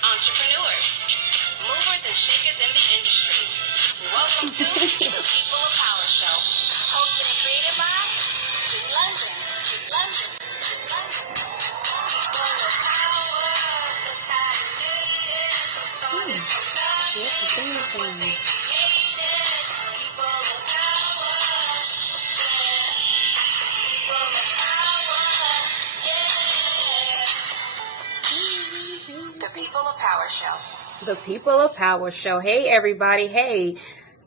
entrepreneurs, movers and shakers in the industry. Welcome to the People of Power Show, hosted and created by London. The People of Power Show. The People of Power Show. Hey, everybody. Hey,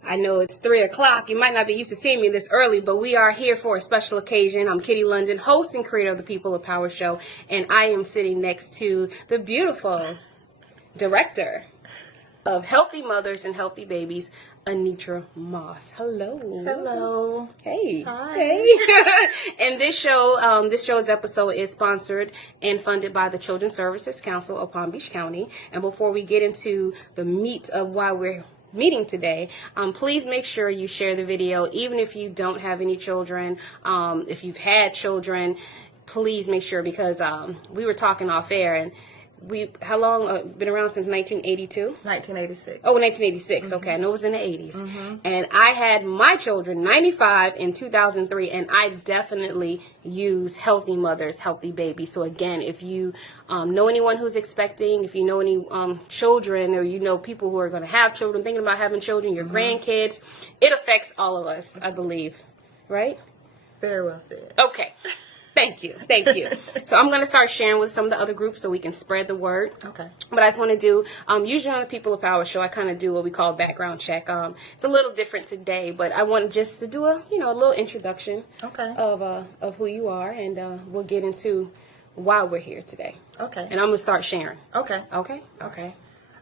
I know it's 3 o'clock. You might not be used to seeing me this early, but we are here for a special occasion. I'm Kitty London, host and creator of the People of Power Show, and I am sitting next to the beautiful Director of Healthy Mothers and Healthy Babies, Anitra Moss. Hello. Hello. Hey. Hi. Hey. And this show's episode is sponsored and funded by the Children's Services Council of Palm Beach County. And before we get into the meat of why we're meeting today, please make sure you share the video, even if you don't have any children. If you've had children, please make sure, because we were talking off air, and how long been around since 1982? 1986. Oh, 1986. Mm-hmm. Okay, I know it was in the 80s. Mm-hmm. And I had my children 95 and 2003, and I definitely use Healthy Mothers, Healthy Babies. So again, if you know anyone who's expecting, if you know any children, or you know people who are going to have children, thinking about having children, your grandkids, it affects all of us, I believe. Right? Very well said. Okay. Thank you. So I'm going to start sharing with some of the other groups so we can spread the word. Okay. But I just want to do, usually on the People of Power Show, I kind of do what we call a background check. It's a little different today, but I want just to do a little introduction of who you are, and we'll get into why we're here today. Okay. And I'm going to start sharing. Okay.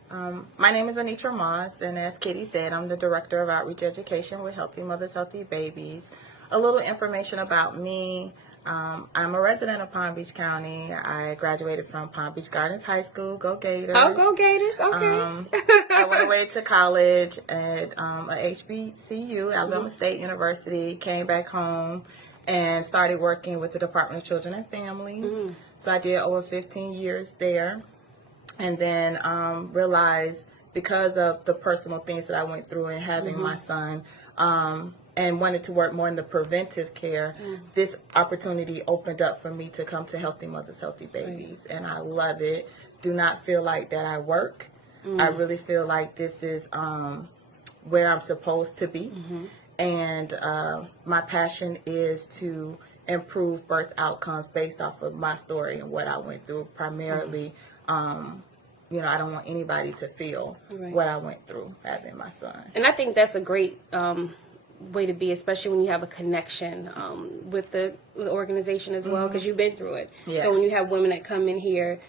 My name is Anitra Moss, and as Kitty said, I'm the Director of Outreach Education with Healthy Mothers, Healthy Babies. A little information about me. I'm a resident of Palm Beach County. I graduated from Palm Beach Gardens High School. Go Gators. Oh, go Gators. Okay. I went away to college at a HBCU, Alabama State University, came back home and started working with the Department of Children and Families. Mm. So I did over 15 years there, and then realized, because of the personal things that I went through and having my son, and wanted to work more in the preventive care, this opportunity opened up for me to come to Healthy Mothers, Healthy Babies. Right. And I love it. Do not feel like that I work. I really feel like this is where I'm supposed to be. Mm-hmm. And my passion is to improve birth outcomes based off of my story and what I went through. Primarily, I don't want anybody to feel what I went through having my son. And I think that's a great way to be, especially when you have a connection with the organization as well, because you've been through it. Yeah. So when you have women that come in here,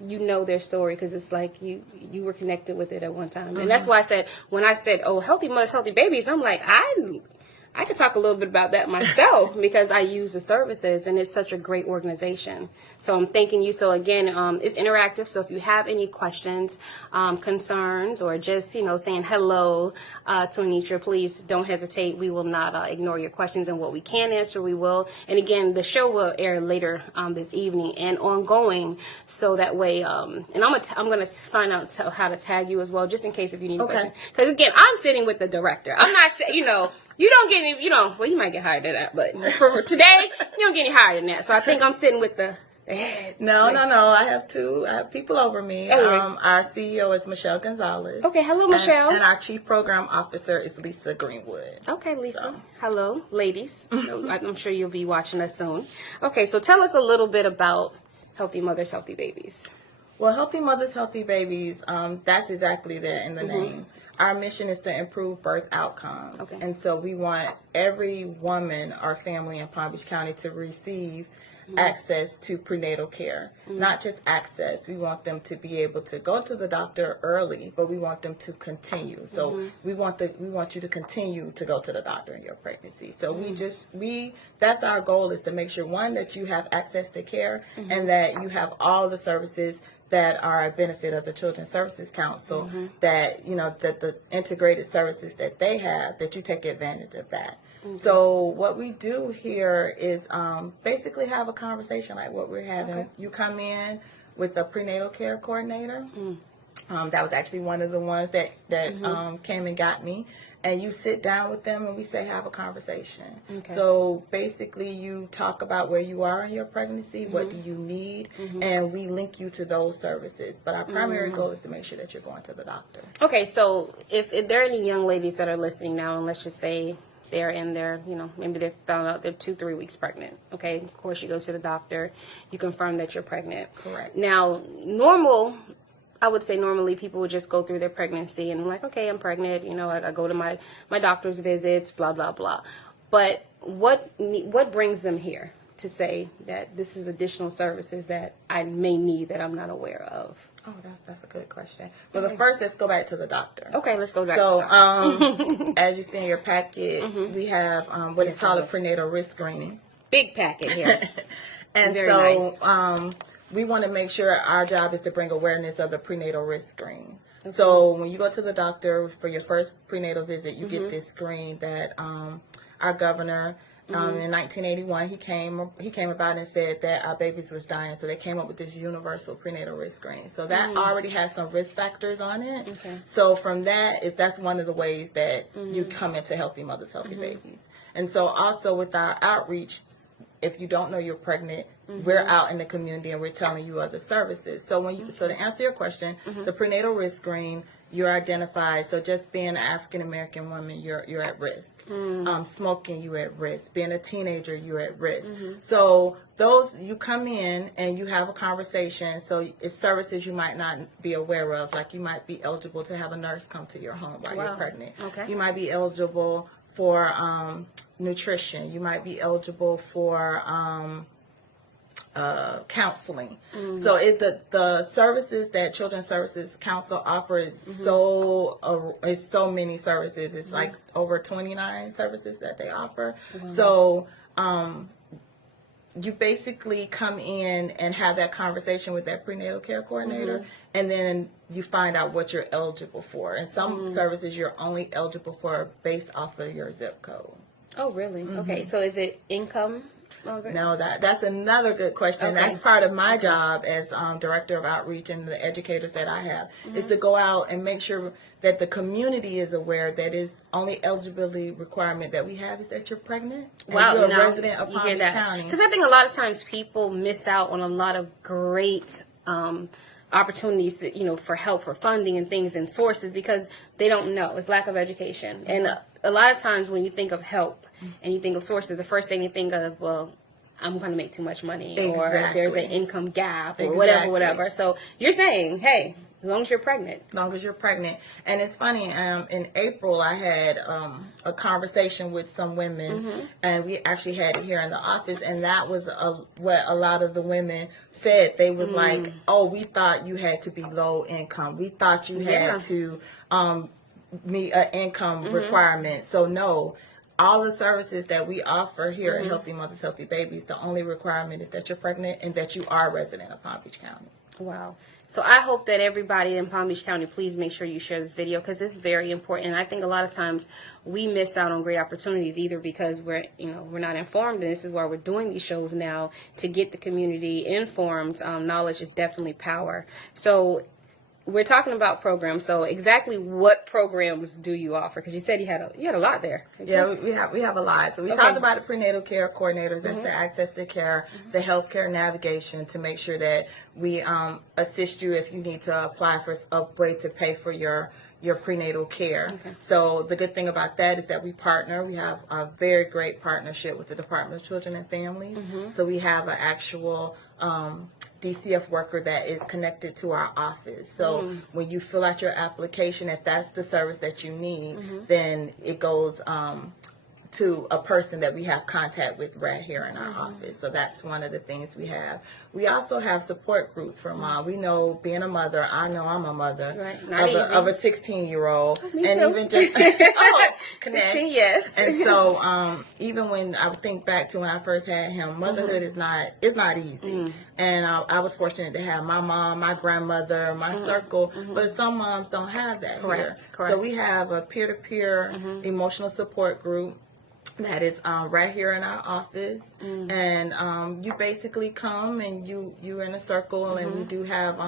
you know their story, because it's like you were connected with it at one time. And that's why when I said, oh, Healthy Mothers, Healthy Babies, I'm like, I could talk a little bit about that myself because I use the services, and it's such a great organization. So I'm thanking you. So again, it's interactive. So if you have any questions, concerns, or just, saying hello to Anitra, please don't hesitate. We will not ignore your questions, and what we can answer, we will. And again, the show will air later this evening and ongoing. So that way, and I'm gonna find out how to tag you as well, just in case if you need a question. Because again, I'm sitting with the director. I'm not saying, you don't get any, well, you might get higher than that, but for today, you don't get any higher than that. So I think I'm sitting with the head. No. I have people over me. Oh, our CEO is Michelle Gonzalez. Okay, hello, Michelle. And our Chief Program Officer is Lisa Greenwood. Okay, Lisa. So. Hello, ladies. I'm sure you'll be watching us soon. Okay, so tell us a little bit about Healthy Mothers, Healthy Babies. Well, Healthy Mothers, Healthy Babies, that's exactly that in the name. Our mission is to improve birth outcomes. Okay. And so we want every woman or family in Palm Beach County to receive access to prenatal care. Not just access. We want them to be able to go to the doctor early, but we want them to continue. So we want you to continue to go to the doctor in your pregnancy. So that's our goal, is to make sure, one, that you have access to care, and that you have all the services that are a benefit of the Children's Services Council, that, that the integrated services that they have, that you take advantage of that. So what we do here is basically have a conversation like what we're having. You come in with a prenatal care coordinator, That was actually one of the ones that came and got me. And you sit down with them and we say, have a conversation. Okay. So basically you talk about where you are in your pregnancy, what do you need, and we link you to those services. But our primary goal is to make sure that you're going to the doctor. Okay, so if there are any young ladies that are listening now, and let's just say they're in their, maybe they found out they're 2-3 weeks pregnant. Okay, of course you go to the doctor, you confirm that you're pregnant. Correct. Now, I would say normally people would just go through their pregnancy and like, okay, I'm pregnant. I go to my doctor's visits, blah, blah, blah. But what brings them here to say that this is additional services that I may need that I'm not aware of? Oh, that's a good question. Well, first, let's go back to the doctor. Okay, let's go back so, to the doctor. As you see in your packet, we have what is called a prenatal risk screening. Big packet here. And Very so, nice. We want to make sure our job is to bring awareness of the prenatal risk screen. Okay. So when you go to the doctor for your first prenatal visit, you get this screen that our governor in 1981 he came about and said that our babies was dying, so they came up with this universal prenatal risk screen. So that already has some risk factors on it. Okay. So from that's one of the ways that you come into Healthy Mothers, Healthy Babies. And so also with our outreach, if you don't know you're pregnant, we're out in the community and we're telling you other services. So so to answer your question, the prenatal risk screen, you're identified. So just being an African American woman, you're at risk. Smoking, you're at risk. Being a teenager, you're at risk. So you come in and you have a conversation. So it's services you might not be aware of. Like you might be eligible to have a nurse come to your home while you're pregnant. Okay. You might be eligible for nutrition. You might be eligible for counseling. So the services that Children's Services Council offers is so many services. It's like over 29 services that they offer. So you basically come in and have that conversation with that prenatal care coordinator, and then you find out what you're eligible for. And some services you're only eligible for based off of your zip code. Oh, really? Okay. So is it income? No, that's another good question. Okay. That's part of my job as Director of Outreach and the educators that I have is to go out and make sure that the community is aware that is only eligibility requirement that we have is that you're pregnant. Wow, and you're a resident of Palm Beach County. Because I think a lot of times people miss out on a lot of great opportunities, for help, for funding and things and sources because they don't know. It's lack of education. And a lot of times when you think of help and you think of sources, the first thing you think of, well, I'm going to make too much money or there's an income gap or whatever. So you're saying, hey, as long as you're pregnant. As long as you're pregnant. And it's funny, in April I had a conversation with some women, and we actually had it here in the office, and that was what a lot of the women said. They was like, oh, we thought you had to be low income. We thought you had to meet an income requirement. So no. All the services that we offer here at Healthy Mothers, Healthy Babies, the only requirement is that you're pregnant and that you are a resident of Palm Beach County. Wow. So I hope that everybody in Palm Beach County, please make sure you share this video because it's very important. And I think a lot of times we miss out on great opportunities either because we're not informed. And this is why we're doing these shows now to get the community informed. Knowledge is definitely power. So we're talking about programs. So exactly what programs do you offer? Because you said you had a lot there. Yeah, we have a lot. So we talked about the prenatal care coordinators. That's the access to care, the healthcare navigation to make sure that we assist you if you need to apply for a way to pay for your prenatal care. Okay. So the good thing about that is that we partner. We have a very great partnership with the Department of Children and Families. So we have an actual DCF worker that is connected to our office. So when you fill out your application, if that's the service that you need, then it goes to a person that we have contact with right here in our office. So that's one of the things we have. We also have support groups for mom. We know being a mother, I know I'm a mother of a 16-year-old. Me and too. Even just 16, yes. And so even when I think back to when I first had him, motherhood is not easy. And I was fortunate to have my mom, my grandmother, my circle, but some moms don't have that here. Correct. So we have a peer-to-peer emotional support group. that is right here in our office. And you basically come and you're in a circle, and we do have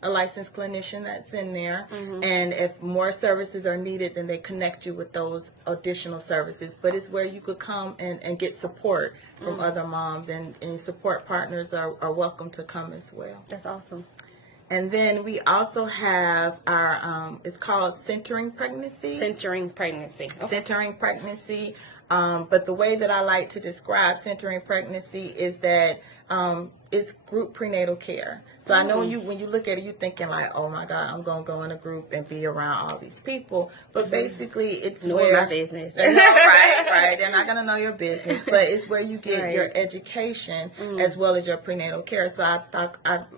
a licensed clinician that's in there. And if more services are needed, then they connect you with those additional services. But it's where you could come and get support from other moms, and support partners are welcome to come as well. That's awesome. And then we also have our, it's called Centering Pregnancy. Centering pregnancy. Okay. Centering Pregnancy. But the way that I like to describe Centering Pregnancy is that it's group prenatal care. So I know when you look at it, you're thinking like, oh my God, I'm going to go in a group and be around all these people. But basically, it's where... my business. Right. They're not going to know your business. But it's where you get your education as well as your prenatal care. So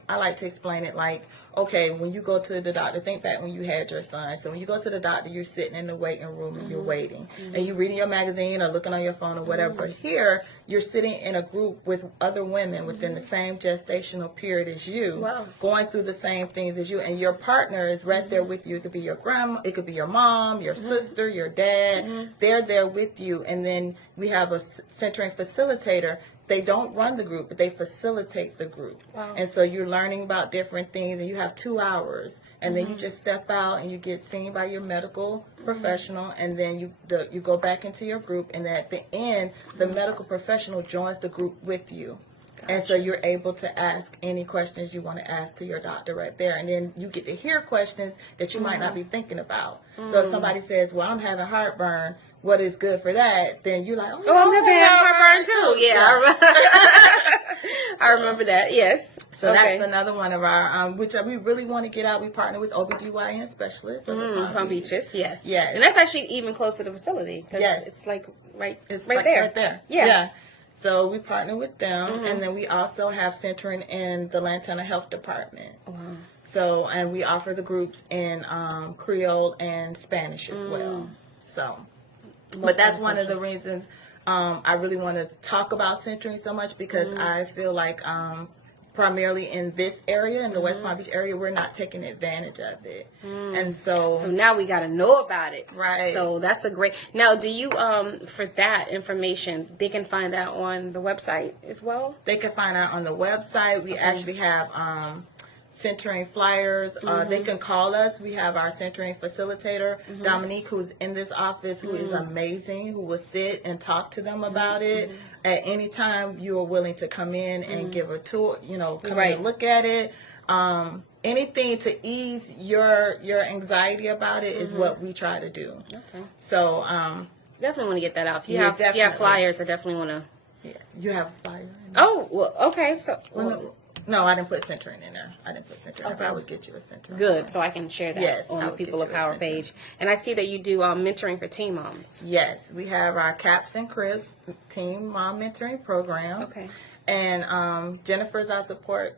I like to explain it like, okay, when you go to the doctor, think back when you had your son. So when you go to the doctor, you're sitting in the waiting room and you're waiting. And you're reading your magazine or looking on your phone or whatever. But here, you're sitting in a group with other women within the same gestational period as you, going through the same things as you. And your partner is right there with you. It could be your grandma, it could be your mom, your sister, your dad. They're there with you. And then we have a centering facilitator. They don't run the group, but they facilitate the group. And so you're learning about different things, and you have 2 hours. And then you just step out and you get seen by your medical professional, and then you go back into your group, and at the end, the medical professional joins the group with you. Gotcha. And so you're able to ask any questions you want to ask to your doctor right there. And then you get to hear questions that you might not be thinking about. So if somebody says, well, I'm having heartburn, what is good for that? Then you're like, oh I'm having heartburn too. Yeah. I remember that. Yes. So that's another one of our, which we really want to get out. We partner with OBGYN specialists. Palm Beaches. Yes. Yes. And that's actually even close to the facility. Yes. It's like it's right there. Right there. Yeah. So we partner with them, and then we also have centering in the Lantana Health Department. So, and we offer the groups in Creole and Spanish as well. So, but that's one of the reasons I really want to talk about centering so much, because I feel like primarily in this area, in the West Palm Beach area, we're not taking advantage of it. And so now we got to know about it. Right. So that's a great. Now, do you, for that information, they can find out on the website as well? They can find out on the website. We actually have centering flyers. They can call us. We have our centering facilitator, Dominique, who's in this office, who is amazing, who will sit and talk to them about it. At any time you are willing to come in and give a tour, come in and look at it. Anything to ease your anxiety about it is what we try to do. Okay. So definitely want to get that out. If you have flyers, I definitely want to. Yeah, you have flyers. Oh, well, okay. So. No, I didn't put centering in there. Okay. I would get you a centering. Good, so I can share that on the People of Power page. And I see that you do mentoring for teen moms. Yes, we have our Caps and Chris Teen Mom Mentoring Program. Okay. And Jennifer's our support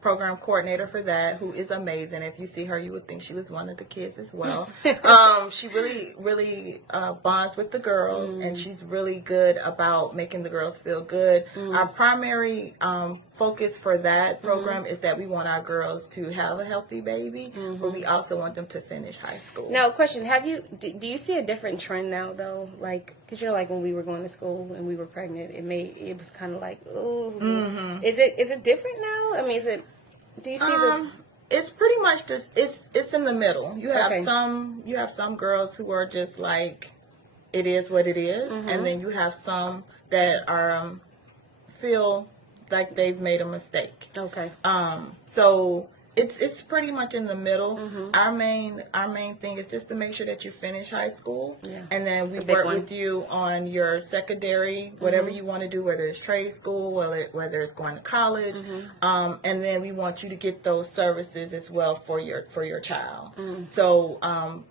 program coordinator for that, who is amazing. If you see her, you would think she was one of the kids as well. She really bonds with the girls, and she's really good about making the girls feel good. Our primary focus for that program is that we want our girls to have a healthy baby, but we also want them to finish high school. Now, question, do you see a different trend now, though? Like, because like when we were going to school and we were pregnant, it was kind of like, oh, is it different now? I mean, do you see it's pretty much this. It's in the middle. You have some girls who are just like, it is what it is, and then you have some that are feel like they've made a mistake. Okay. So it's pretty much in the middle. Our main thing is just to make sure that you finish high school, and then we work with you on your secondary, whatever you want to do, whether it's trade school, whether it's going to college, and then we want you to get those services as well for your child. So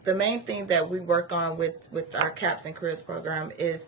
the main thing that we work on with our Caps and Careers program is,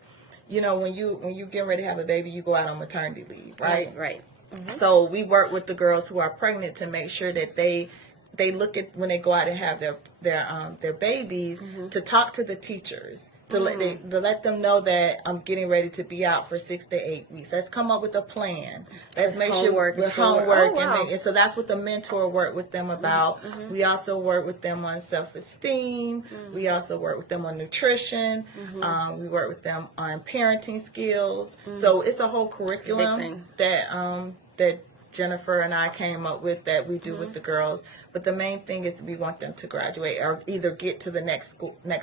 when you get ready to have a baby, you go out on maternity leave, right? Right. So we work with the girls who are pregnant to make sure that they look at when they go out and have their babies, to talk to the teachers to let them know that I'm getting ready to be out for 6 to 8 weeks. Let's come up with a plan. Let's make sure with homework, and so that's what the mentor work with them about. We also work with them on self-esteem. We also work with them on nutrition. We work with them on parenting skills. So it's a whole curriculum that Jennifer and I came up with that we do with the girls. But the main thing is we want them to graduate or either get to the next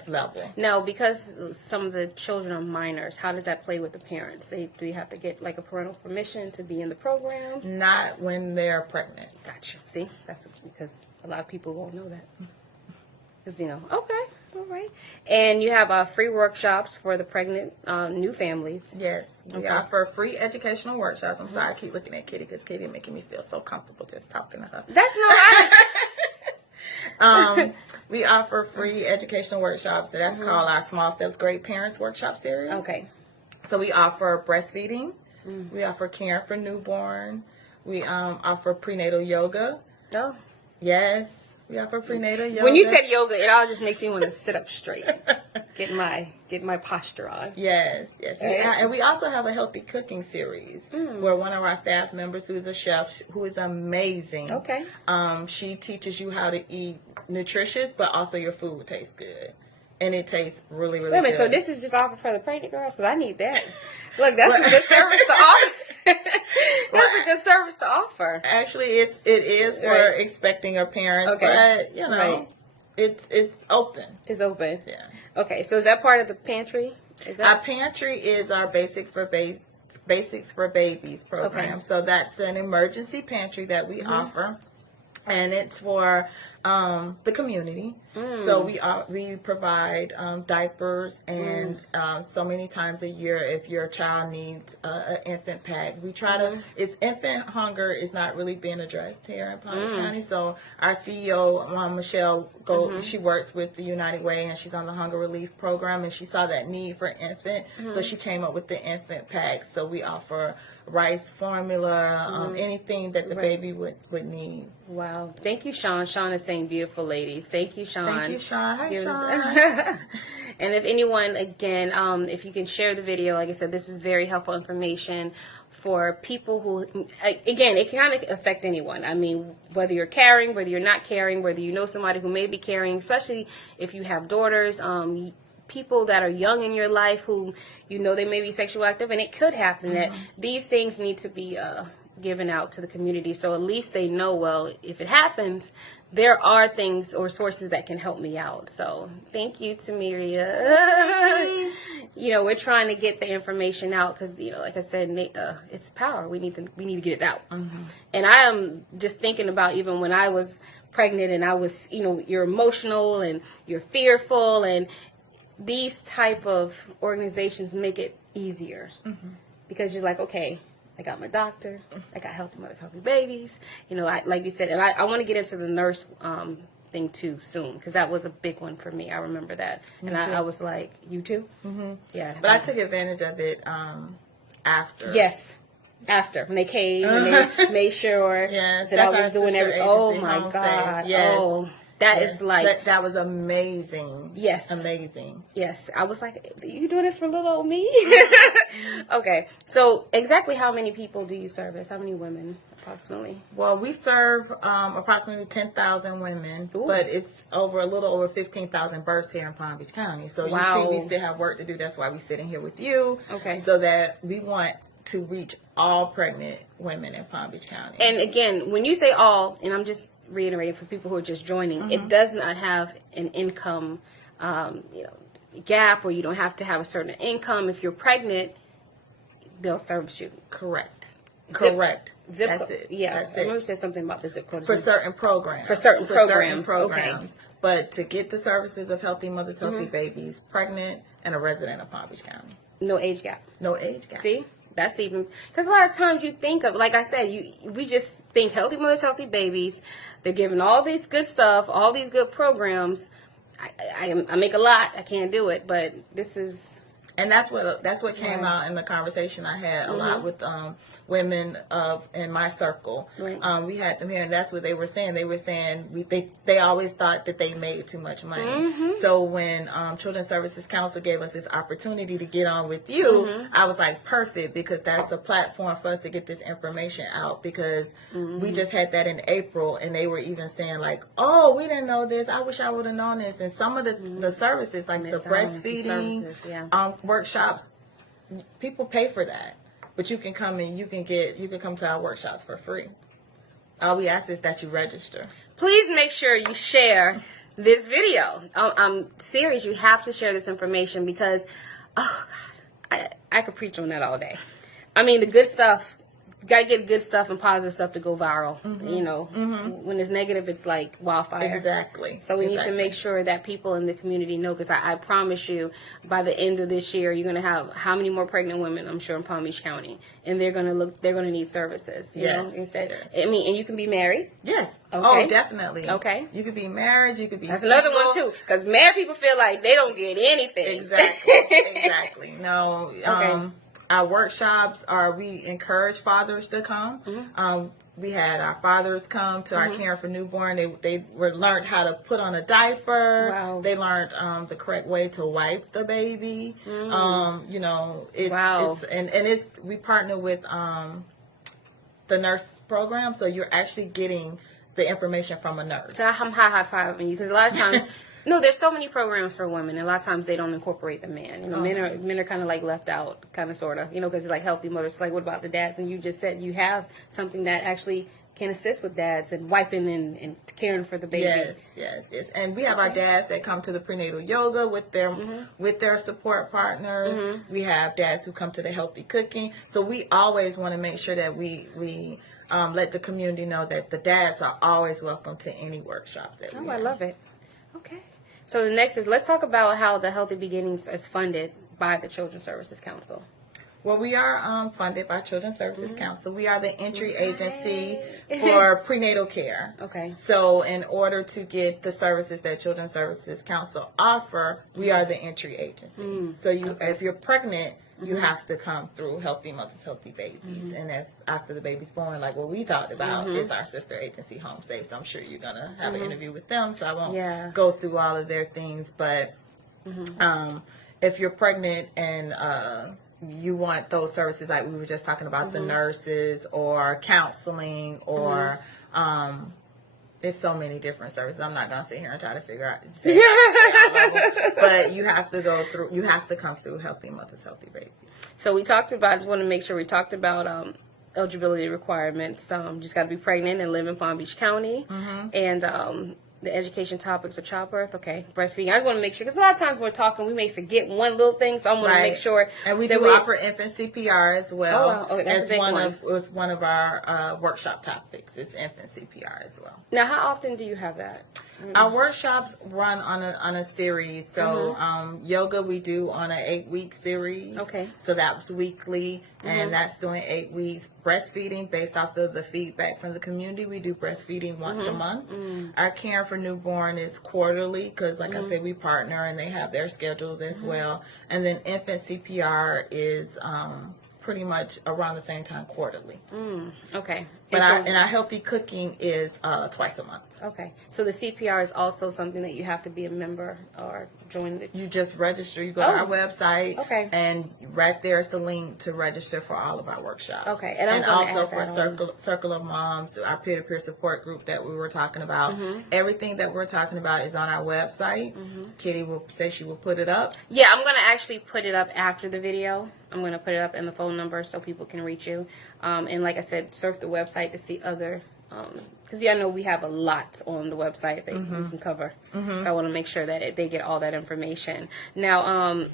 level. Now, because some of the children are minors, how does that play with the parents? Do you have to get like a parental permission to be in the programs? Not when they're pregnant. Gotcha. See, that's because a lot of people won't know that. Because, okay. All right. And you have free workshops for the pregnant new families. Yes. We offer free educational workshops. I'm sorry, I keep looking at Kitty because Kitty is making me feel so comfortable just talking to her. That's no we offer free educational workshops. So that's called our Small Steps Great Parents Workshop Series. Okay. So we offer breastfeeding. We offer caring for newborn. We offer prenatal yoga. Oh. Yes. We offer prenatal yoga. When you said yoga, it all just makes me want to sit up straight, get my posture on. Yes. And we also have a healthy cooking series where one of our staff members, who is a chef, who is amazing. Okay. She teaches you how to eat nutritious, but also your food tastes good. And it tastes really, really good. Wait a minute, so this is just offered for the pregnant girls? Because I need that. Look, that's a good service to offer. That's a good service to offer. Actually, it is for expecting a parent, but, it's open. It's open. Yeah. Okay, so is that part of the pantry? Our pantry is our Basics for Babies program. Okay. So that's an emergency pantry that we offer. And it's for the community. So we provide diapers and so many times a year if your child needs an infant pack. We try to, infant hunger is not really being addressed here in Palm Beach County. So our CEO, Michelle, she works with the United Way and she's on the hunger relief program, and she saw that need for infant. So she came up with the infant pack. So we offer rice formula, anything that the baby would need. Wow. Thank you, Sean. Sean is saying beautiful ladies. Thank you, Sean. Thank you, Sean. Hi, Sean. And if anyone, again, if you can share the video, like I said, this is very helpful information for people who, again, it can kind of affect anyone. I mean, whether you're carrying, whether you're not carrying, whether you know somebody who may be carrying, especially if you have daughters, people that are young in your life who they may be sexually active, and it could happen that these things need to be given out to the community, so at least they know, well, if it happens, there are things or sources that can help me out. So thank you, Tamiria. We're trying to get the information out because like I said, it's power. We need to get it out. And I am just thinking about even when I was pregnant and I was, you're emotional and you're fearful, and these type of organizations make it easier because you're like, okay, I got my doctor, I got Healthy Mothers, Healthy Babies, like you said, and I want to get into the nurse thing too soon, because that was a big one for me. I remember that, and I was like, you too? Yeah. But I took advantage of it after. Yes. After when they came and they made sure that I was doing everything. Oh my God! Yes. Oh, that is like that was amazing. Yes, amazing. Yes, I was like, you doing this for little old me? Okay, so exactly how many people do you service? How many women approximately? Well, we serve approximately 10,000 women, but it's a little over 15,000 births here in Palm Beach County. So you see, we still have work to do. That's why we're sitting here with you. Okay, so that we want to reach all pregnant women in Palm Beach County. And again, when you say all, and I'm just reiterating for people who are just joining, it does not have an income, gap, or you don't have to have a certain income. If you're pregnant, they'll service you. Correct. Zip That's code. it. Yeah, That's I remember you said something about the zip code. For certain programs. Okay. But to get the services of Healthy Mothers, Healthy Babies, pregnant, and a resident of Palm Beach County. No age gap. No age gap. See? That's even, because a lot of times you think of, like I said, we just think Healthy Mothers, Healthy Babies. They're giving all this good stuff, all these good programs. I make a lot. I can't do it, but this is And that's what came out in the conversation I had a lot with women in my circle. Right. We had them here, and that's what they were saying. They were saying they always thought that they made too much money. So when Children's Services Council gave us this opportunity to get on with you, I was like, perfect, because that's a platform for us to get this information out. Because we just had that in April, and they were even saying like, oh, we didn't know this. I wish I would have known this. And some of the services, like the breastfeeding workshops, people pay for that, but you can come and you can come to our workshops for free. All we ask is that you register. Please make sure you share this video. I'm serious. You have to share this information because, oh God, I could preach on that all day. I mean, the good stuff. You gotta get good stuff and positive stuff to go viral. You know, when it's negative, it's like wildfire. Exactly. So we need to make sure that people in the community know, because I promise you, by the end of this year, you're gonna have how many more pregnant women? I'm sure in Palm Beach County, and they're gonna need services. You know, instead, I mean, and you can be married. Yes. Okay. Oh, definitely. Okay. You could be married. You could be. That's single. another one too, because married people feel like they don't get anything. Exactly. Exactly. No. Okay. Our workshops we encourage fathers to come. We had our fathers come to our Caring for Newborn. They learned how to put on a diaper. Wow. They learned the correct way to wipe the baby. You know, Wow. we partner with the nurse program, so you're actually getting the information from a nurse. So I'm high-fiving you, because a lot of times, no, there's so many programs for women, and a lot of times they don't incorporate the man. You know, men are kind of like left out, kind of, sort of. You know, because it's like healthy mothers. It's like, what about the dads? And you just said you have something that actually can assist with dads and wiping and caring for the baby. Yes. And we have our dads that come to the prenatal yoga with their support partners. We have dads who come to the healthy cooking. So we always want to make sure that we let the community know that the dads are always welcome to any workshop that we have. I love it. Okay. So the next is, let's talk about how the Healthy Beginnings is funded by the Children's Services Council. Well, we are funded by Children's Services Council. We are the entry agency for prenatal care. Okay. So in order to get the services that Children's Services Council offer, we are the entry agency. So if you're pregnant, you have to come through Healthy Mothers, Healthy Babies. And if after the baby's born, like what we talked about, is our sister agency, Home Safe. So I'm sure you're going to have an interview with them, so I won't go through all of their things. But if you're pregnant and you want those services, like we were just talking about, the nurses or counseling or there's so many different services. I'm not gonna sit here and try to figure out all of them. But you have to come through Healthy Mothers, Healthy Babies. So we talked about, I just want to make sure we talked about eligibility requirements. Just got to be pregnant and live in Palm Beach County, and the education topics of childbirth. Okay, breastfeeding. I just want to make sure, because a lot of times we're talking, we may forget one little thing, so I want to make sure. And we do offer infant CPR as well. Oh, wow. Okay, that's a big one. It's one of our workshop topics. It's infant CPR as well. Now, how often do you have that? Our workshops run on a series. So yoga we do on an 8-week series. Okay. So that's weekly, and that's doing 8 weeks. Breastfeeding, based off of the feedback from the community, we do breastfeeding once a month. Our Caring for Newborn is quarterly, because like I said, we partner and they have their schedules as well. And then infant CPR is pretty much around the same time, quarterly. Okay. But our healthy cooking is twice a month. Okay. So the CPR is also something that you have to be a member or join. You just register. You go to our website. Okay. And right there is the link to register for all of our workshops. Okay. And also for Circle of Moms, our peer-to-peer support group that we were talking about. Everything that we're talking about is on our website. Kitty will say she will put it up. Yeah, I'm going to actually put it up after the video. I'm going to put it up in the phone number so people can reach you. And like I said, surf the website to see other, because I know we have a lot on the website that we can cover. So I want to make sure that they get all that information. Now,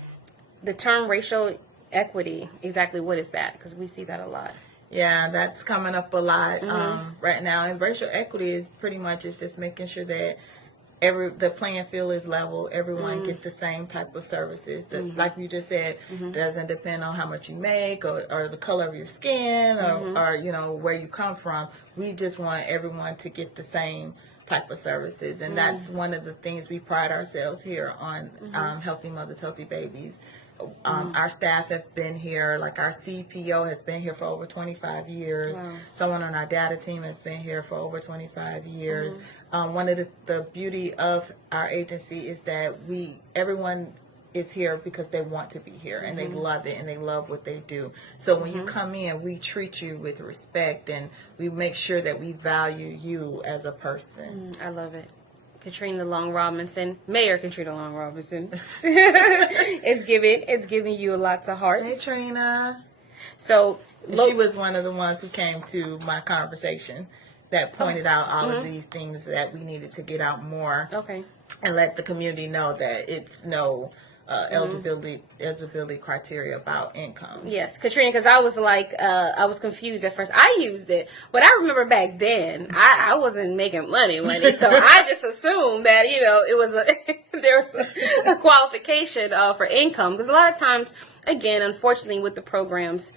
the term racial equity, exactly what is that? Because we see that a lot. Yeah, that's coming up a lot right now. And racial equity is pretty much is just making sure that the playing field is level. Everyone get the same type of services. Like you just said, doesn't depend on how much you make or the color of your skin or you know where you come from. We just want everyone to get the same type of services, and that's one of the things we pride ourselves here on Healthy Mothers, Healthy Babies. Our staff has been here, like our CPO has been here for over 25 years. Wow. Someone on our data team has been here for over 25 years. One of the beauty of our agency is that everyone is here because they want to be here and they love it and they love what they do. So when you come in, we treat you with respect and we make sure that we value you as a person. I love it. Katrina Long Robinson, Mayor Katrina Long Robinson, it's giving you lots of hearts. Hey, Trina. So She was one of the ones who came to my conversation that pointed out all of these things that we needed to get out more. Okay. And let the community know that it's no eligibility criteria about income. Yes, Katrina, because I was like, I was confused at first. I used it, but I remember back then, I wasn't making money, so I just assumed that, it was there was a qualification for income. Because a lot of times, again, unfortunately, with the programs,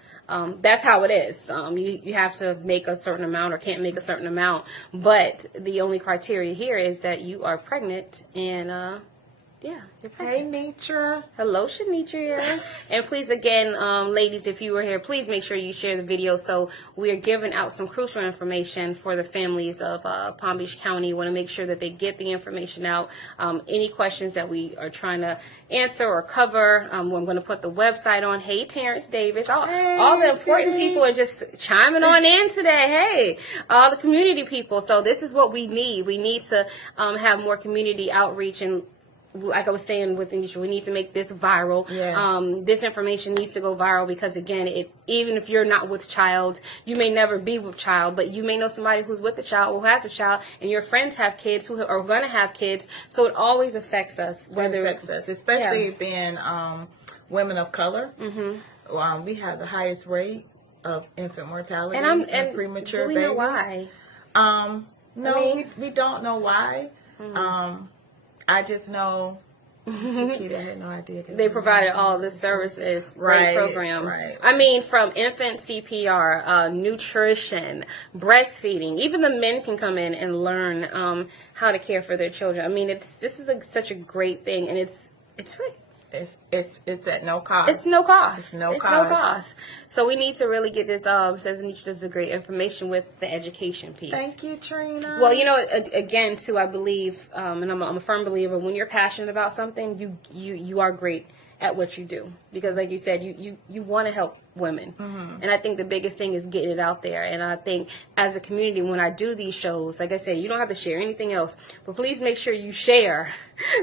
that's how it is. You have to make a certain amount or can't make a certain amount. But the only criteria here is that you are pregnant and, yeah. Hey, Anitra. Hello, Shanitra. And please, again, ladies, if you were here, please make sure you share the video. So we are giving out some crucial information for the families of Palm Beach County. Want to make sure that they get the information out. Any questions that we are trying to answer or cover, I'm going to put the website on. Hey, Terrence Davis. All the important people are just chiming on in today. Hey, all the community people. So this is what we need. We need to have more community outreach and, like I was saying with Anitra, we need to make this viral. Yes. This information needs to go viral because, again, even if you're not with child, you may never be with child, but you may know somebody who's with a child, who has a child, and your friends have kids who are going to have kids. So it always affects us. Especially being women of color. We have the highest rate of infant mortality and premature babies. Do we know why? No, we don't know why. I just know Chiquita had no idea. They provided all the services, great program. Right. I mean, from infant CPR, nutrition, breastfeeding, even the men can come in and learn how to care for their children. I mean, this is such a great thing, and it's free. It's at no cost. It's no cost. It's no cost. So we need to really get this. Says Anitra does a great information with the education piece. Thank you, Trina. Well, again, too, I believe, and I'm a firm believer. When you're passionate about something, you are great at what you do because, like you said, you want to help women, and I think the biggest thing is getting it out there. And I think as a community, when I do these shows, like I said, you don't have to share anything else, but please make sure you share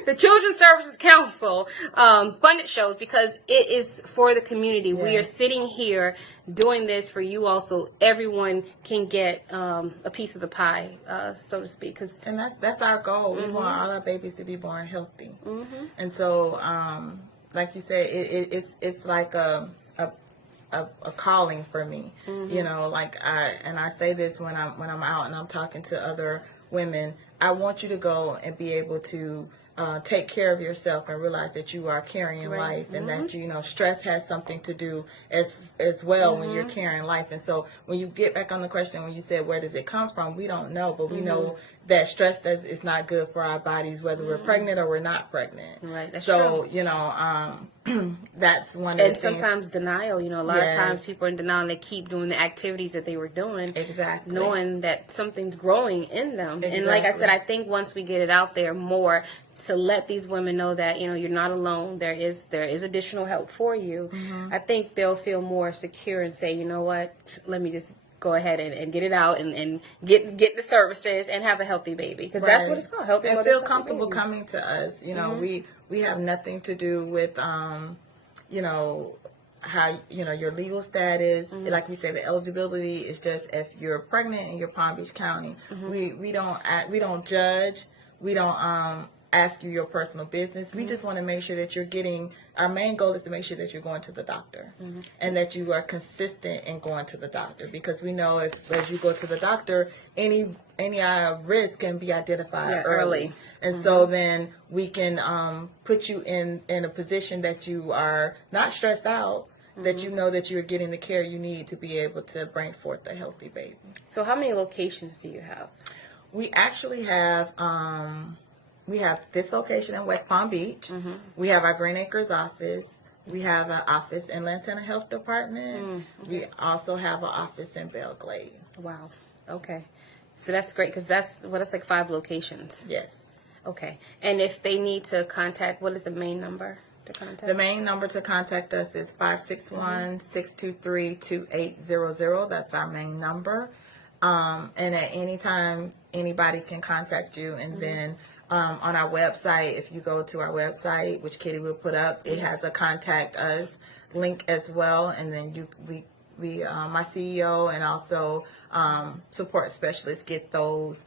the Children's Services Council funded shows because it is for the community. Yes. We are sitting here doing this for you all, so everyone can get a piece of the pie, so to speak. And that's our goal. We want all our babies to be born healthy, and so like you said, it's like a calling for me, like I say this when I'm out and I'm talking to other women. I want you to go and be able to take care of yourself and realize that you are carrying life and that stress has something to do as well when you're carrying life. And so when you get back on the question when you said where does it come from, we don't know, but we know that stress is not good for our bodies whether we're pregnant or we're not pregnant. Right. That's so true. that's one of the things. And sometimes denial, a lot of times people are in denial and they keep doing the activities that they were doing. Exactly. Knowing that something's growing in them. Exactly. And like I said, I think once we get it out there more to let these women know that, you're not alone, there is additional help for you, I think they'll feel more secure and say, you know what, let me just go ahead and get it out and get the services and have a healthy baby because that's what it's called, helping and mothers feel comfortable coming to us. We have nothing to do with how your legal status. Like we say, the eligibility is just if you're pregnant and you're Palm Beach County. We don't judge. We don't ask you your personal business. We just want to make sure that you're getting. Our main goal is to make sure that you're going to the doctor and that you are consistent in going to the doctor because we know as you go to the doctor, any risk can be identified early. And so then we can put you in a position that you are not stressed out, that you know that you're getting the care you need to be able to bring forth a healthy baby. So how many locations do you have? We actually have we have this location in West Palm Beach. We have our Green Acres office. We have an office in Lantana Health Department. We also have an office in Belglade. Wow. Okay. So that's great because that's like 5 locations. Yes. Okay. And if they need to contact, what is the main number to contact? The main number to contact us is 561-623-2800. That's our main number. And at any time, anybody can contact you. And then on our website, if you go to our website, which Kitty will put up, it has a contact us link as well. And then we my CEO and also support specialists get those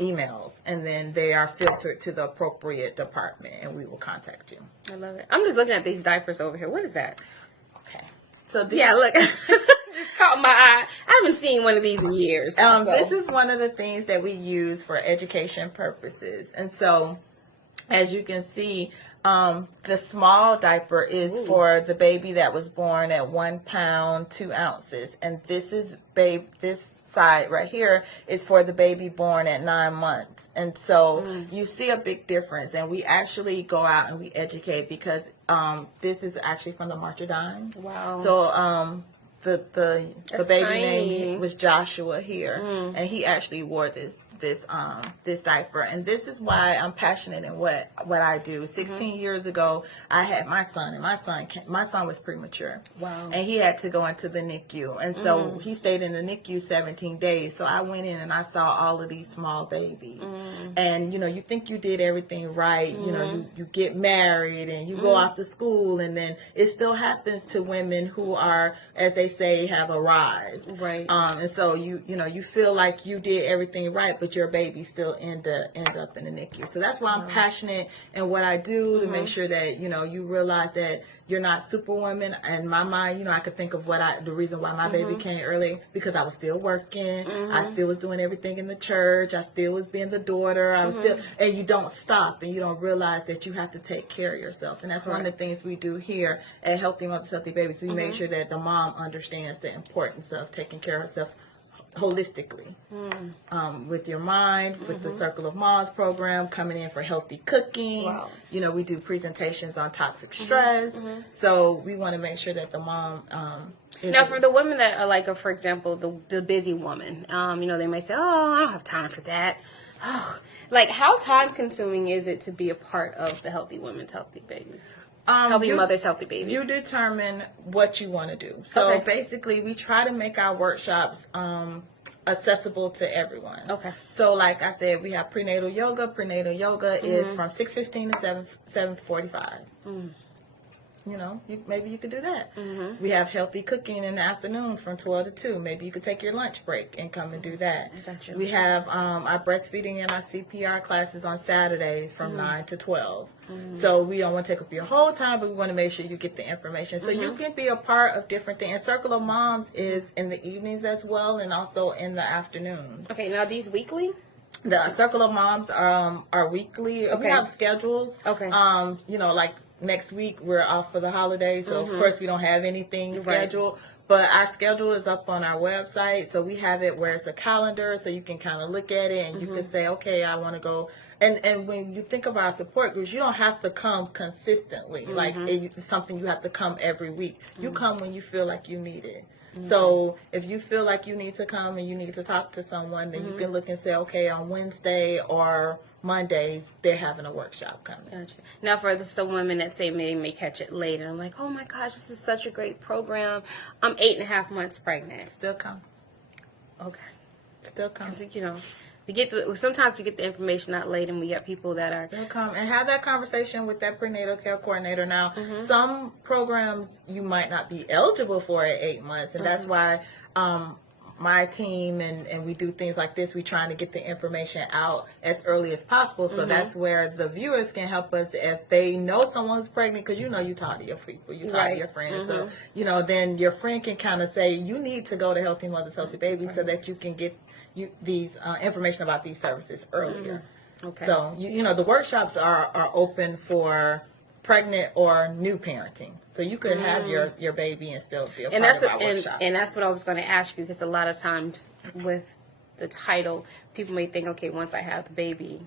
emails, and then they are filtered to the appropriate department, and we will contact you. I love it. I'm just looking at these diapers over here. What is that? Okay. So Yeah, look. Just caught my eye. I haven't seen one of these in years. This is one of the things that we use for education purposes. And so, as you can see, the small diaper is for the baby that was born at 1 pound, 2 ounces. And this side right here is for the baby born at 9 months. And so you see a big difference. And we actually go out and we educate because this is actually from the March of Dimes. Wow. So the baby tiny. name was Joshua here, and he actually wore this diaper. And this is why I'm passionate in what I do. 16 years ago, I had my son, and my son was premature. Wow. And he had to go into the NICU, and so he stayed in the NICU 17 days. So I went in and I saw all of these small babies, and you think you did everything right. You get married and you go off to school, and then it still happens to women who are, as they say, have arrived. Right. And so you feel like you did everything right, but your baby still end up in the NICU. So that's why I'm passionate in what I do to make sure that you realize that you're not superwoman. In my mind, I could think of the reason why my baby came early, because I was still working. I still was doing everything in the church. I still was being the daughter. I was still, and you don't stop, and you don't realize that you have to take care of yourself. And that's one of the things we do here at Healthy Mothers, Healthy Babies. We make sure that the mom understands the importance of taking care of herself holistically, with your mind, with the Circle of Moms program, coming in for healthy cooking. Wow. We do presentations on toxic stress. So we want to make sure that the mom Now, for the women that are like, for example, the busy woman, they might say, "Oh, I don't have time for that." Oh, like, how time consuming is it to be a part of the Healthy Women's Healthy Babies? Healthy Mothers, Healthy Babies. You determine what you want to do. So basically, we try to make our workshops accessible to everyone. Okay. So like I said, we have prenatal yoga. Prenatal yoga is from 6:15 to 7:45. Maybe you could do that. We have healthy cooking in the afternoons from 12 to 2. Maybe you could take your lunch break and come and do that. Gotcha. We have our breastfeeding and our CPR classes on Saturdays from 9 to 12. So we don't want to take up your whole time, but we want to make sure you get the information. So you can be a part of different things. And Circle of Moms is in the evenings as well, and also in the afternoons. Okay, now these weekly? The Circle of Moms are weekly. Okay. We have schedules. Okay. Like next week we're off for the holidays, so of course we don't have anything scheduled. But our schedule is up on our website, so we have it where it's a calendar, so you can kind of look at it and you can say, okay, I want to go. And when you think of our support groups, you don't have to come consistently. Like it's something you have to come every week. You come when you feel like you need it. So if you feel like you need to come and you need to talk to someone, then you can look and say, okay, on Wednesday or Mondays, they're having a workshop coming. Gotcha. Now, for some women that say they may catch it later, I'm like, oh my gosh, this is such a great program. I'm 8.5 months pregnant. Still come. Okay. Still come. Because, sometimes we get the information out late, and we get people that are. They'll come and have that conversation with that prenatal care coordinator. Now, some programs you might not be eligible for at 8 months, and that's why my team and we do things like this. We're trying to get the information out as early as possible. So that's where the viewers can help us if they know someone's pregnant, because you talk to your people, you talk to your friends. So, then your friend can kind of say, you need to go to Healthy Mothers, Healthy Babies so that you can get these information about these services earlier. Okay. So, the workshops are open for pregnant or new parenting. So you could have your baby and still be a part of our workshops. And that's what I was going to ask you, because a lot of times with the title, people may think, okay, once I have the baby,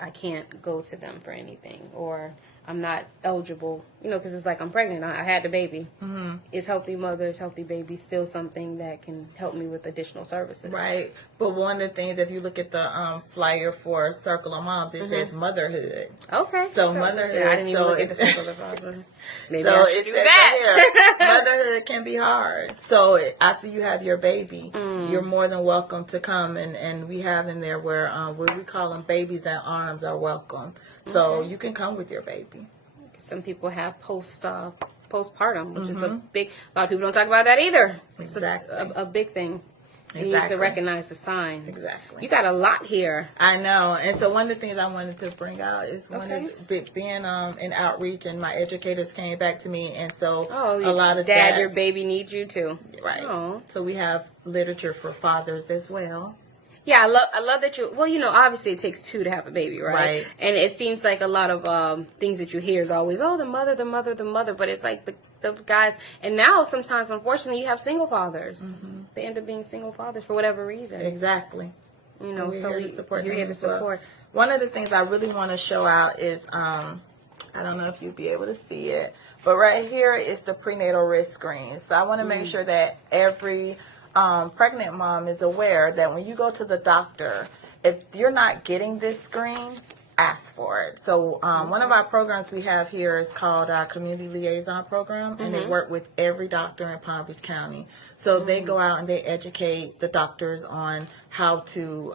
I can't go to them for anything, or I'm not eligible, because it's like I'm pregnant. I had the baby. Mm-hmm. Is Healthy Mothers, Healthy Babies still something that can help me with additional services? Right. But one of the things, if you look at the flyer for Circle of Moms, it says motherhood. Okay. So motherhood. I didn't even look at the Circle of Moms. Maybe So I should do that. Motherhood can be hard. So after you have your baby, you're more than welcome to come, and we have in there where we call them babies in arms are welcome. So you can come with your baby. Some people have postpartum, which is a lot of people don't talk about that either. It's Exactly. a big thing. You need Exactly. to recognize the signs. Exactly. You got a lot here. I know. And so one of the things I wanted to bring out is being in outreach, and my educators came back to me, and so a lot of Dad, dads, your baby needs you too. right. Oh. So we have literature for fathers as well. Yeah, I love that you. Well, obviously it takes two to have a baby, right? Right. And it seems like a lot of things that you hear is always, the mother, the mother, the mother. But it's like the guys. And now sometimes, unfortunately, you have single fathers. Mm-hmm. They end up being single fathers for whatever reason. Exactly. So here to support you're them here to as well. support. One of the things I really want to show out is, I don't know if you'll be able to see it, but right here is the prenatal risk screen. So I want to make sure that every pregnant mom is aware that when you go to the doctor, if you're not getting this screen, ask for it. So one of our programs we have here is called our Community Liaison Program, and they work with every doctor in Palm Beach County. So they go out and they educate the doctors on how to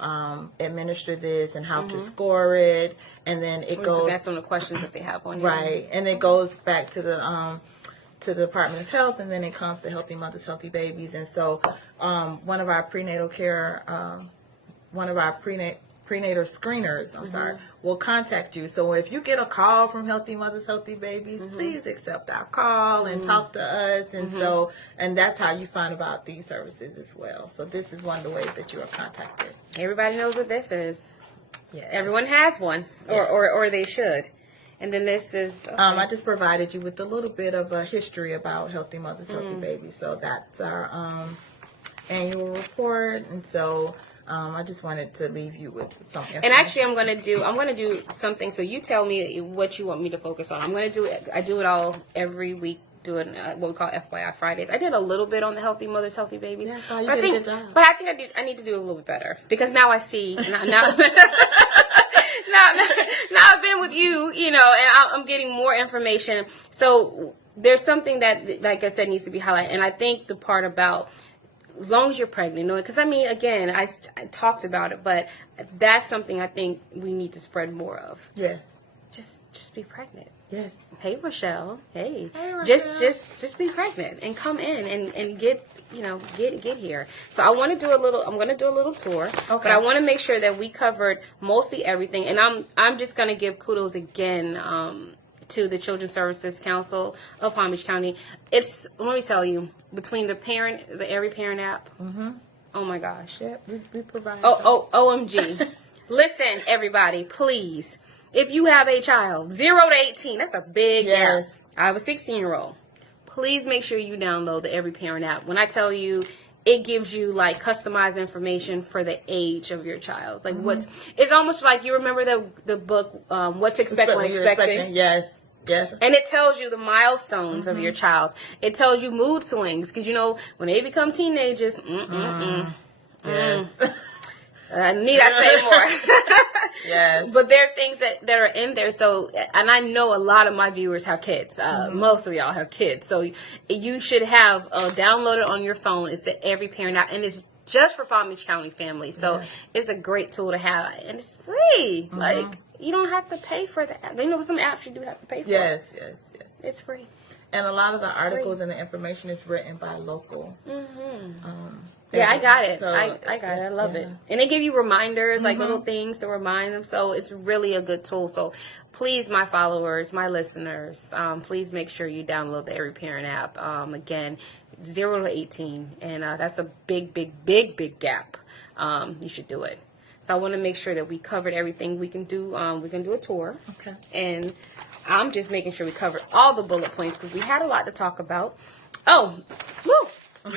administer this and how to score it, and then it goes. That's some of the questions that they have on Right, and it goes back to the Department of Health, and then it comes to Healthy Mothers, Healthy Babies. And so one of our prenatal care, prenatal screeners, will contact you. So if you get a call from Healthy Mothers, Healthy Babies, please accept our call and talk to us. And and that's how you find about these services as well. So this is one of the ways that you are contacted. Everybody knows what this is. Yes. Everyone has one, or they should. And then this is... Okay. I just provided you with a little bit of a history about Healthy Mothers, Healthy Babies. So that's our annual report. And so I just wanted to leave you with some information. And actually, I'm gonna do something. So you tell me what you want me to focus on. I'm gonna do it. I do it all every week. Doing what we call FYI Fridays. I did a little bit on the Healthy Mothers, Healthy Babies. Yeah, so you did a good job. But I think I need to do a little bit better, because now I see now. Now I've been with you, and I'm getting more information. So there's something that, like I said, needs to be highlighted. And I think the part about, as long as you're pregnant, because again, I talked about it, but that's something I think we need to spread more of. Yes. Just be pregnant. Yes. Hey, Rochelle. Hey. Rochelle. Just be pregnant and come in and get here. So I'm going to do a little tour. Okay. But I want to make sure that we covered mostly everything. And I'm just going to give kudos again to the Children's Services Council of Palm Beach County. Let me tell you, between the Every Parent app. Mm-hmm. Oh my gosh. Yeah, we provide. OMG. Listen, everybody, please. If you have a child, 0 to 18, that's a big gap. I have a 16-year-old. Please make sure you download the Every Parent app. When I tell you, it gives you like customized information for the age of your child. Like it's almost like, you remember the book, What to Expect When Expecting? Yes. Yes. And it tells you the milestones of your child. It tells you mood swings, because when they become teenagers, Yes. Need I say more? Yes. But there are things that are in there. So, and I know a lot of my viewers have kids. Most of y'all have kids. So you should have downloaded on your phone. It's the Every Parent app, and it's just for Palm Beach County families. So it's a great tool to have, and it's free. Like, you don't have to pay for that. Some apps you do have to pay for. Yes. It's free. And a lot of the articles and the information is written by local. Yeah, I got it. So, I got it. I love it. And they give you reminders, like little things to remind them. So it's really a good tool. So please, my followers, my listeners, please make sure you download the Every Parent app. Again, 0 to 18. And that's a big gap. You should do it. So I want to make sure that we covered everything we can do. We can do a tour. Okay. And I'm just making sure we covered all the bullet points, because we had a lot to talk about. Oh, woo!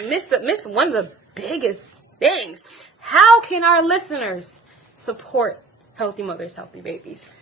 Missed one of the biggest things. How can our listeners support Healthy Mothers, Healthy Babies?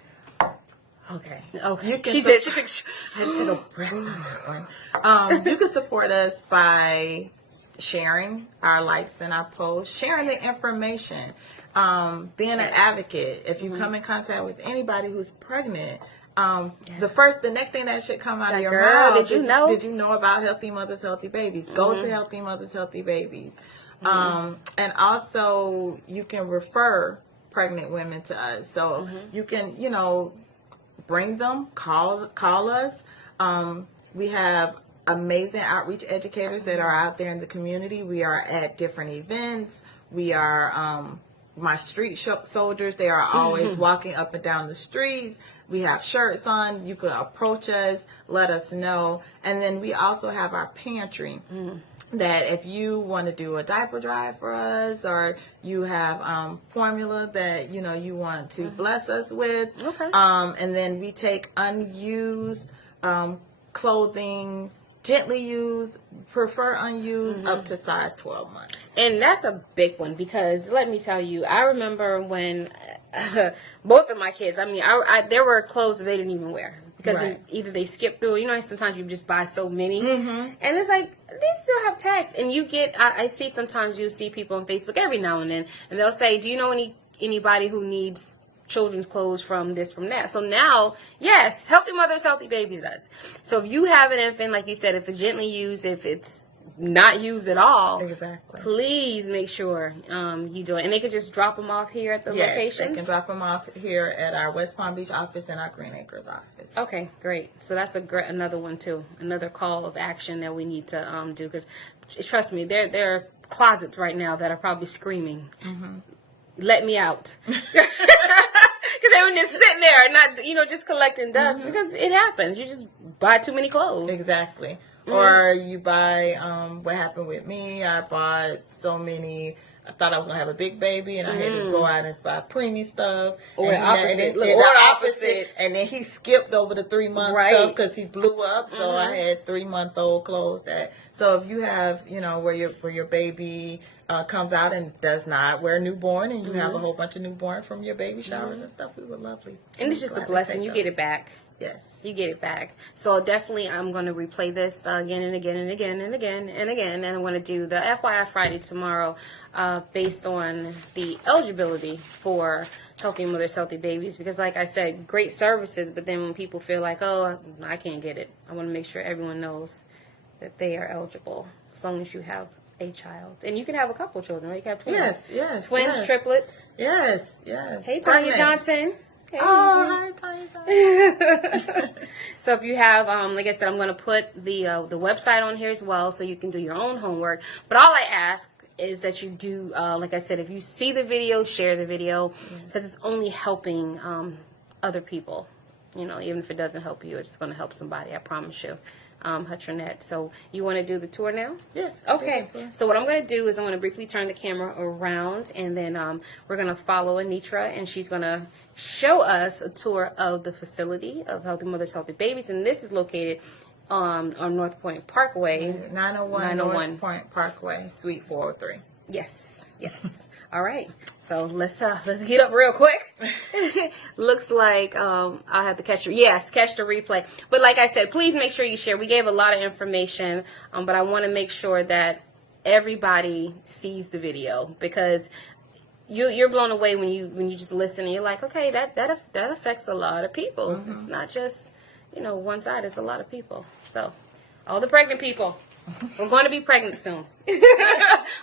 Okay. Okay. You can She I took. just took a breath on that one. You can support us by sharing our likes and our posts, sharing the information, being an advocate. If you come in contact with anybody who's pregnant, the next thing that should come out of your girl, mouth, did you know? about Healthy Mothers, Healthy Babies? Go to Healthy Mothers, Healthy Babies. And also you can refer pregnant women to us. So you can, bring them, call us. We have amazing outreach educators that are out there in the community. We are at different events. We are my street soldiers. They are always walking up and down the streets. We have shirts on. You could approach us, let us know. And then we also have our pantry. That if you want to do a diaper drive for us, or you have formula that you want to bless us with, and then we take unused clothing, gently used, prefer unused, up to size 12 months. And that's a big one, because let me tell you, I remember when both of my kids, there were clothes that they didn't even wear. Because either they skip through, sometimes you just buy so many. And it's like, they still have tags. And you get, I see sometimes you see people on Facebook every now and then, and they'll say, do you know anybody who needs children's clothes from this, from that? So now, yes, Healthy Mothers, Healthy Babies does. So if you have an infant, like you said, if it's gently used, if it's not used at all, please make sure you do it. And they can just drop them off here at the locations? Yes, they can drop them off here at our West Palm Beach office and our Green Acres office. Okay, great. So that's another one too, another call of action that we need to do, because trust me, there are closets right now that are probably screaming, let me out. Because they were just sitting there and not, just collecting dust, because it happens. You just buy too many clothes. Exactly. Or you buy, what happened with me, I bought so many, I thought I was going to have a big baby, and I had to go out and buy preemie stuff. Or the opposite. And then he skipped over the 3-month stuff because he blew up. So I had 3-month-old clothes. So if you have, where your baby comes out and does not wear newborn, and you have a whole bunch of newborn from your baby showers and stuff, we would lovely. And it's just a blessing. You get it back. Yes. You get it back. So definitely I'm going to replay this again and again and again and again and again. And I'm going to do the FYI Friday tomorrow based on the eligibility for Healthy Mothers, Healthy Babies. Because like I said, great services, but then when people feel like, oh, I can't get it, I want to make sure everyone knows that they are eligible as long as you have a child. And you can have a couple children, right? You can have twins. Yes. Twins, triplets. Yes. Hey, Tanya Johnson. Okay, hi, Tanya. So if you have, like I said, I'm going to put the website on here as well, so you can do your own homework. But all I ask is that you do, like I said, if you see the video, share the video, because it's only helping other people. Even if it doesn't help you, it's going to help somebody. I promise you. Hutchernet. So you want to do the tour now? Yes. Okay. So what I'm going to do is I'm going to briefly turn the camera around, and then we're going to follow Anitra, and she's going to show us a tour of the facility of Healthy Mothers, Healthy Babies. And this is located on North Point Parkway. 901 North Point Parkway, Suite 403. Yes. All right. So let's get up real quick. Looks like I'll have to catch the replay. But like I said, please make sure you share. We gave a lot of information, but I want to make sure that everybody sees the video, because you're blown away when you just listen and you're like, okay, that affects a lot of people. It's not just one side. It's a lot of people. So all the pregnant people. We're going to be pregnant soon.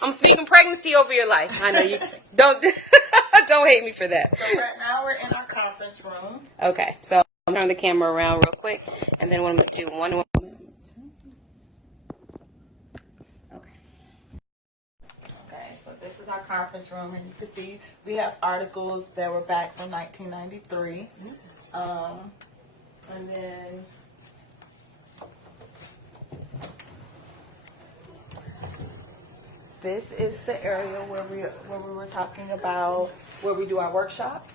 I'm speaking pregnancy over your life. I know you don't hate me for that. So right now we're in our conference room. Okay, so I'm turning the camera around real quick, and then one, two, one. Okay, so this is our conference room, and you can see we have articles that were back from 1993, and then. This is the area where we were talking about where we do our workshops.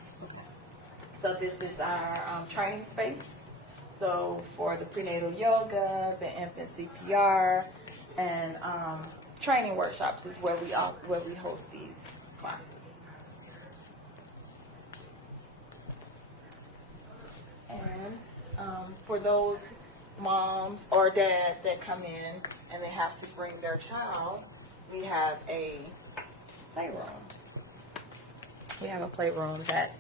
So this is our training space. So for the prenatal yoga, the infant CPR, and training workshops is where we host these classes. And for those moms or dads that come in and they have to bring their child, we have a playroom. We have a playroom that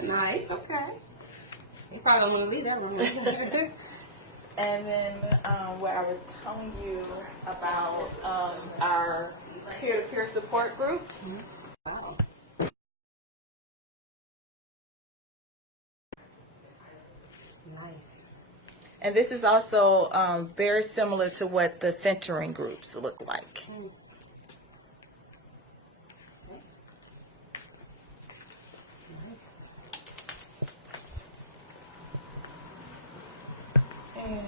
Nice. Okay. You probably don't want to leave that one. and then where I was telling you about our peer-to-peer support groups. Wow. Nice. And this is also very similar to what the centering groups look like. And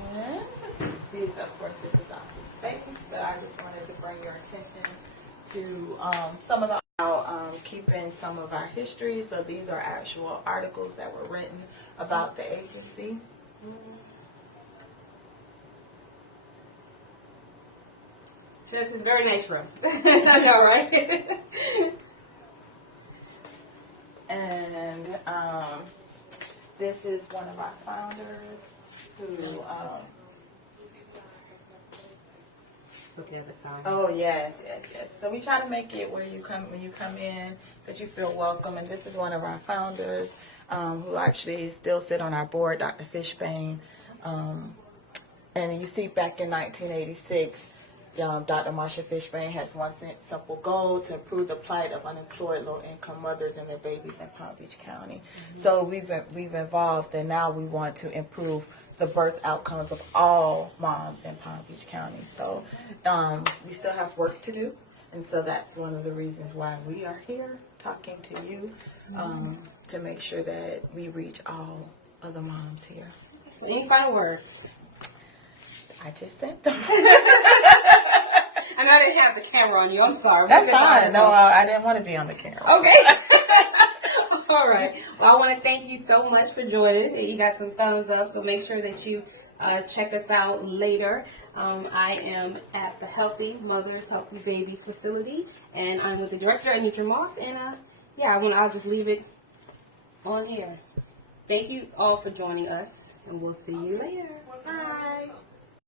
these, of course, this is our statements, but I just wanted to bring your attention to some of the keeping some of our history. So these are actual articles that were written about the agency. This is a very nice room. I know, right? And this is one of our founders who. Look at the side. Oh yes. So we try to make it where when you come in, that you feel welcome. And this is one of our founders who actually still sit on our board, Dr. Fishbane. And you see, back in 1986. Dr. Marsha Fishbane has one simple goal: to improve the plight of unemployed low-income mothers and their babies in Palm Beach County. So we've evolved, and now we want to improve the birth outcomes of all moms in Palm Beach County. So we still have work to do, and so that's one of the reasons why we are here talking to you, to make sure that we reach all of the moms here. Any final words? I just sent them. I know I didn't have the camera on you. I'm sorry. That's fine. No, I didn't want to be on the camera. Okay. All right. Well, I want to thank you so much for joining. You got some thumbs up, so make sure that you check us out later. I am at the Healthy Mothers, Healthy Baby facility, and I'm with the director, Anitra Moss, and I'll just leave it on here. Thank you all for joining us, and we'll see you later. Bye.